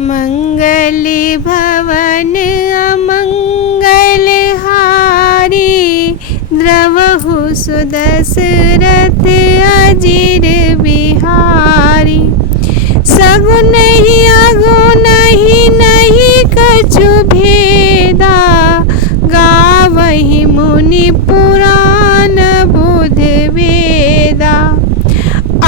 मंगल भवन अमंगल हारी, द्रवहु सुदशरथ अजिर बिहारी। सगुन ही अगुन ही नहीं कछु भेदा, गावहि मुनि पुराण बुध वेदा।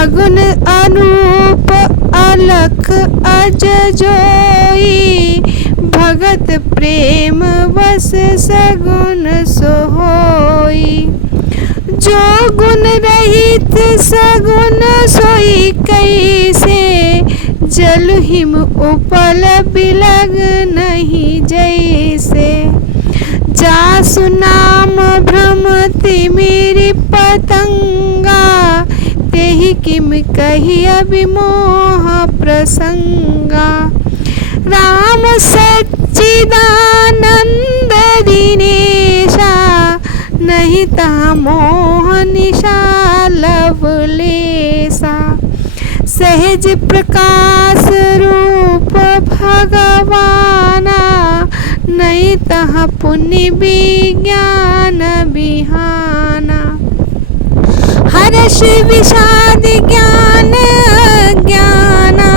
अगुन अनूप अलख अज जोई, भगत प्रेम बस सगुन सोई। जो गुण रहित सगुन सोई कैसे, जल हिम उपल बिलग नहीं जैसे। जासु नाम भ्रमति मेरी पतंगा, तेहि किम कही अभिमोह प्रसंगा। राम सच्चिदानंद दिनेशा, नहीं ता मोह निशा लवलेसा। सहज प्रकाश रूप भगवाना, नहीं तह पुण्य विज्ञान बिहाना। हर्ष विषाद ज्ञान अज्ञाना,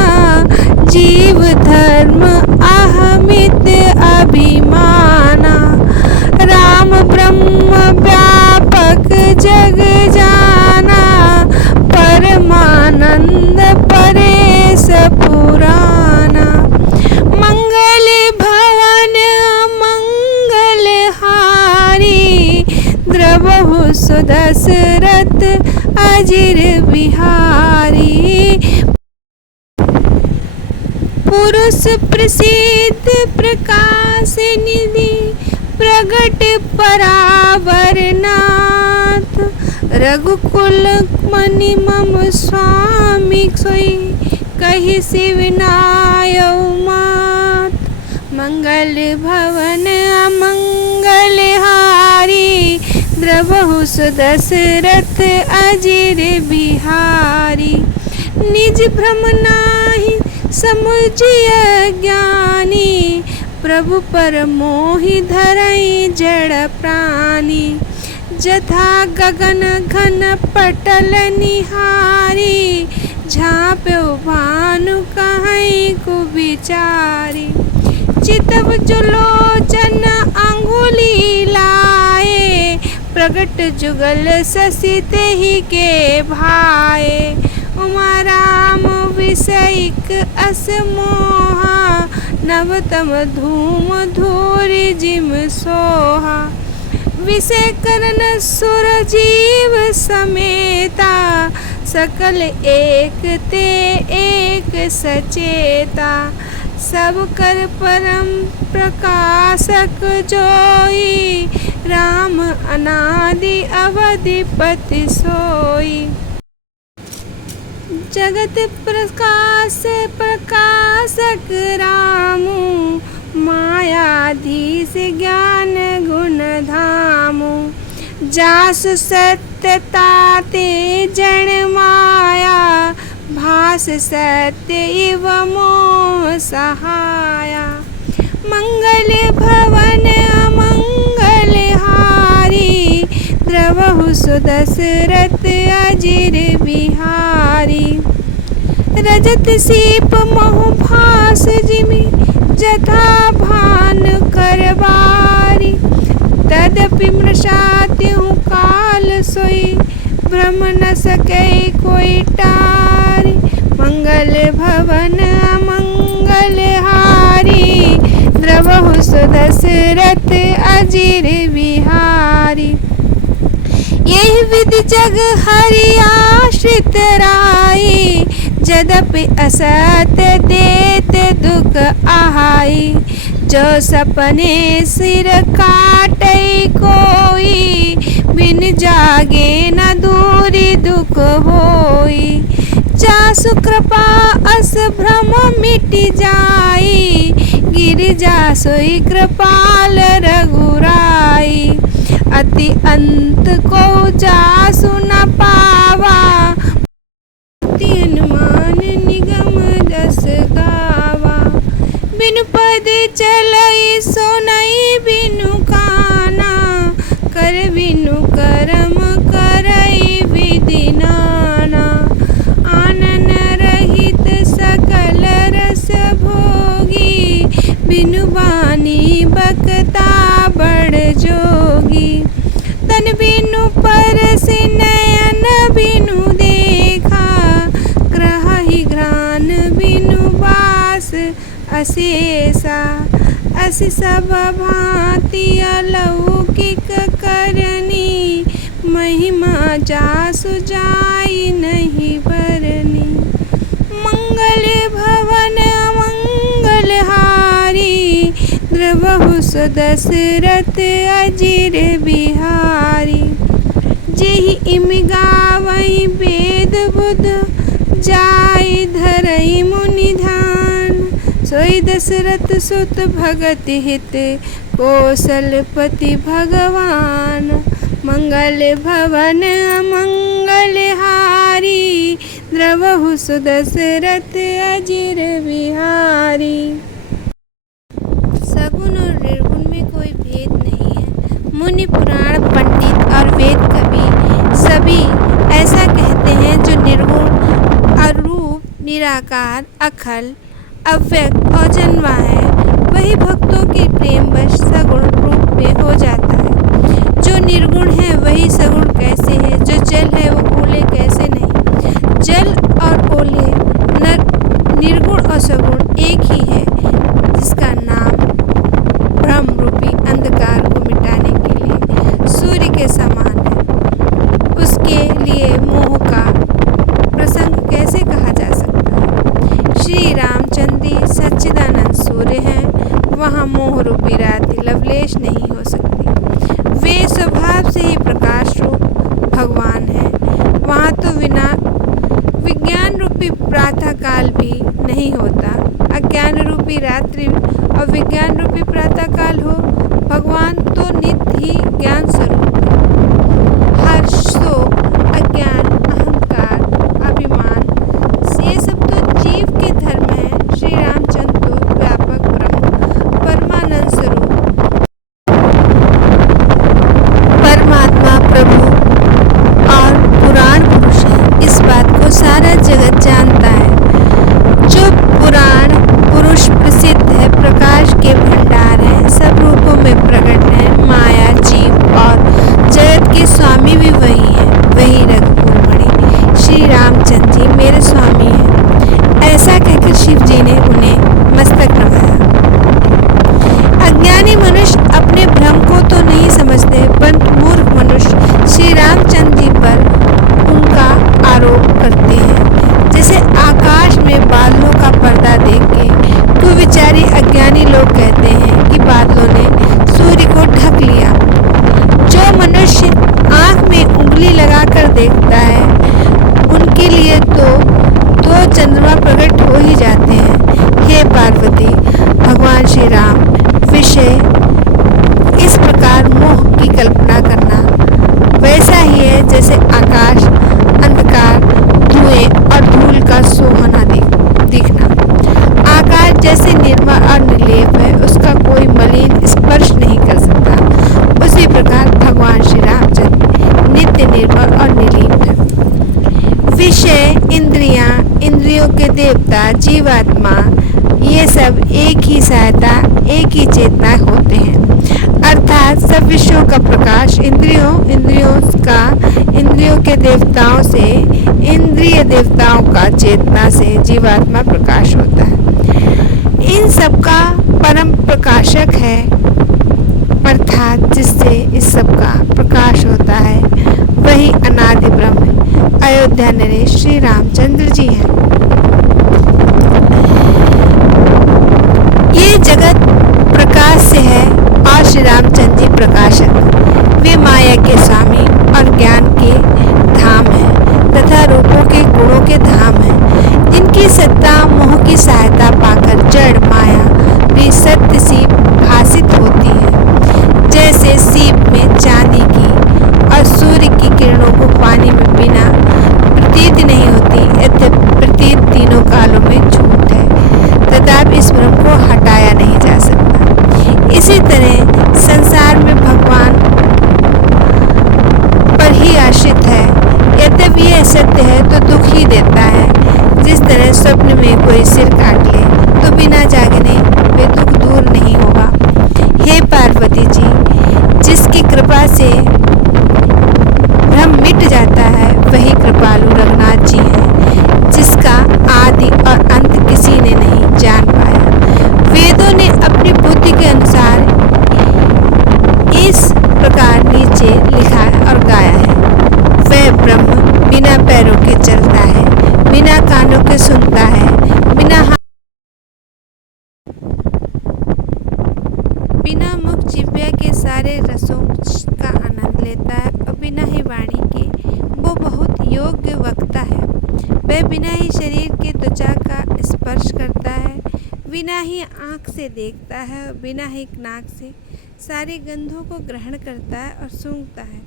जीव धर्म अहमित अभिमाना। राम ब्रह्म व्यापक जग जाना, परमानंद परेश पुराना। मंगल भवन मंगल हारी, द्रवहु सुदशरथ अजिर बिहारी। पुरुष प्रसिद्ध प्रकाश निधि, प्रगट परावर नाथ। रघुकुल मनि मम स्वामी सोई, कहि शिवनायौ मात। मंगल भवन अमंगल हारी, द्रवहु सुदशरथ अजिर बिहारी। निज भ्रम नाही समुझिय ज्ञानी, प्रभु पर मोहि धरई जड़ प्राणी। जथा गगन घन पटल निहारी, झाँप्यो भानु कहीं कुविचारी। चितव जुलोचन अंगुली लाए, प्रगट जुगल शशि तेहि के भाए। उमा राम विषयिक अस मोहा, नवतम धूम धूरि जिम सोहा। विषय करन सुर जीव समेता, सकल एक ते एक सचेता। सब कर परम प्रकाशक जोई, राम अनादि अवधिपति सोई। जगत प्रकाश प्रकाशक रामु, मायाधीश ज्ञान गुण धामु। जासु सत्यता ते जन माया, भास सत्य इव मोह सहाया। मंगल भवन अमंगल हारी, द्रवहु सुदशरथ अजिर बिहारी। रजत सीप महु भास जिमि, जथा भान करबारी। तदपि मृषा त्यों काल सोई, भ्रम न सकै कोई टारी। मंगल भवन अमंगल हारी, द्रवहु सुदशरथ अजिर बिहारी। यही विधि जग हरि आश्रित राई, जदपि असत देत दुख आहाई। जो सपने सिर काटै कोई, बिन जागे न दूरी दुख होई। जासु कृपा अस भ्रम मिट जाई, गिर जासोई कृपाल रघुराई। अति अंत को जासु न पावा, अनुमान निगम जस गावा। चलई सोनई बिनु काना, कर बिनु करम करई विधि नाना। आनन रहित सकल रस भोगी, बिनु बानी बकता बड़ जोगी। तन बिनु परस नयन बिनु देखा, ग्रहि घ्राण बिनु बास अशेषा। असि सब भांति अलौकिक करनी, महिमा जासु जाई नहीं बरनी। मंगल भवन मंगल हारी, द्रवहु दशरथ अजिर बिहारी। जेहि इम गावई वेद बुध, जाई धरई मुनि ध्यान। सोई दशरथ सुत भगत हित, कौशलपति भगवान। मंगल भवन मंगल हारी, द्रवहु दशरथ अजिर बिहारी। सगुण और निर्गुण में कोई भेद नहीं है। मुनि पुराण पंडित और वेद कवि सभी ऐसा कहते हैं। जो निर्गुण, अरूप, निराकार, अखल, अव्यक्त और जन्मा है, वही भक्तों के प्रेमवश सगुण रूप में हो जाता है। जो निर्गुण है वही सगुण कैसे है? जो जल है वो ओले कैसे नहीं? जल और ओले निर्गुण और सगुण एक ही है, जिसका नाम ब्रह्म रूपी अंधकार को मिटाने के लिए सूर्य के समान है। उसके लिए मोह का प्रसंग कैसे कहा जा सकता है? श्री रामचंद्र सच्चिदानंद सूर्य हैं, वहाँ मोह रूपी रात्रि लवलेश नहीं हो सकती। वे स्वभाव से ही प्रकाश रूप भगवान हैं। वहाँ तो बिना विज्ञान रूपी प्रातः काल भी नहीं होता। अज्ञान रूपी रात्रि और विज्ञान रूपी प्रातः काल हो, भगवान तो नित्य ही ज्ञान स्वरूप है। हर्ष, शोक, अज्ञान, अहंकार, अभिमान, ये सब तो जीव के धर्म है। श्री रामचंद्र तो व्यापक ब्रह्म परमानंद स्वरूप परमात्मा प्रभु और पुराण पुरुष है। इस बात को सारा जगत जानता है। जो पुराण पुरुष प्रसिद्ध है, प्रकाश के भंडार है, सब रूपों में प्रकट है। माया, जीव और जगत के स्वामी भी वही है। वही रघुकुलमणि श्री रामचंद्र जी मेरे स्वामी हैं। ऐसा कहकर शिव जी ने उन्हें मस्तक नवाया। अज्ञानी मनुष्य अपने भ्रम को तो नहीं समझते, परंतु मूर्ख मनुष्य श्री रामचंद्र जी पर उनका आरोप करते हैं। जैसे आकाश में बादलों का पर्दा देख के कुविचारी अज्ञानी लोग कहते हैं कि बादलों ने सूर्य को ढक लिया। जो मनुष्य आँख में उंगली लगाकर देखता है, उनके लिए तो दो चंद्रमा प्रकट हो ही जाते हैं। हे पार्वती, भगवान श्री राम विषय इस प्रकार मोह की कल्पना करना वैसा ही है जैसे आकाश, अंधकार, धुएं और धूल का सोहना दिखना। आकाश जैसे निर्मल और निर्लेप है, उसका कोई मलिन स्पर्श नहीं कर सकता। उसी प्रकार भगवान श्री रामचंद्र नित्य निर्मल और निर्लीप है। विषय, इंद्रियां, इंद्रियों के देवता, जीवात्मा, ये सब एक ही सहायता, एक ही चेतना होते हैं। अर्थात सब विषयों का प्रकाश इंद्रियों के देवताओं से, इंद्रिय देवताओं का चेतना से जीवात्मा प्रकाश होता है। इन सब का परम प्रकाशक है, अर्थात जिससे इस सब का प्रकाश होता है, वही अनादि ब्रह्म अयोध्या नरेश श्री रामचंद्र जी हैं। ये जगत प्रकाश से है और श्री रामचंद्र जी प्रकाशक। वे माया के स्वामी और ज्ञान के धाम हैं तथा रूपों के गुणों के धाम हैं, जिनकी सत्ता मोह की सहायता पाकर जड़ माया भी सत्य सी भासित होती है। जैसे सीप में चांदी की और सूर्य की किरणों को पानी में बिना प्रतीत नहीं होती, यद्यपि प्रतीत तीनों कालों में झूठ है, तथापि इस भ्रम को हटाया नहीं जा सकता। इसी तरह संसार में भगवान पर ही आश्रित है। यद्यपि यह सत्य है तो दुख ही देता है। जिस तरह स्वप्न में कोई सिर काट ले तो बिना जागने वे दुख दूर नहीं होगा। हे पार्वती जी, जिसकी कृपा से भ्रम मिट जाता है वही कृपालु रघुनाथ जी हैं, जिसका आदि और अंत किसी ने नहीं जान पाया। वेदों ने अपनी बुद्धि के अनुसार इस प्रकार नीचे लिखा और गाया है। वह ब्रह्म बिना पैरों के चलता है, बिना कानों के सुनता है, बिना मुख जिह्वा के सारे रसों का आनंद लेता है और बिना ही वाणी के वो बहुत योग्य वक्ता है। वह बिना ही शरीर के त्वचा का स्पर्श करता है, बिना ही आँख से देखता है और बिना ही नाक से सारे गंधों को ग्रहण करता है और सूंघता है।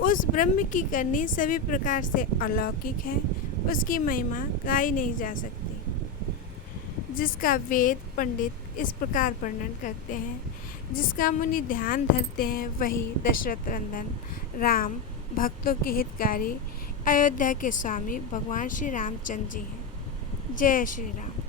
उस ब्रह्म की करनी सभी प्रकार से अलौकिक है, उसकी महिमा गाई नहीं जा सकती, जिसका वेद पंडित इस प्रकार वर्णन करते हैं। जिसका मुनि ध्यान धरते हैं वही दशरथ नंदन राम, भक्तों के हितकारी, अयोध्या के स्वामी भगवान श्री रामचंद्र जी हैं। जय श्री राम।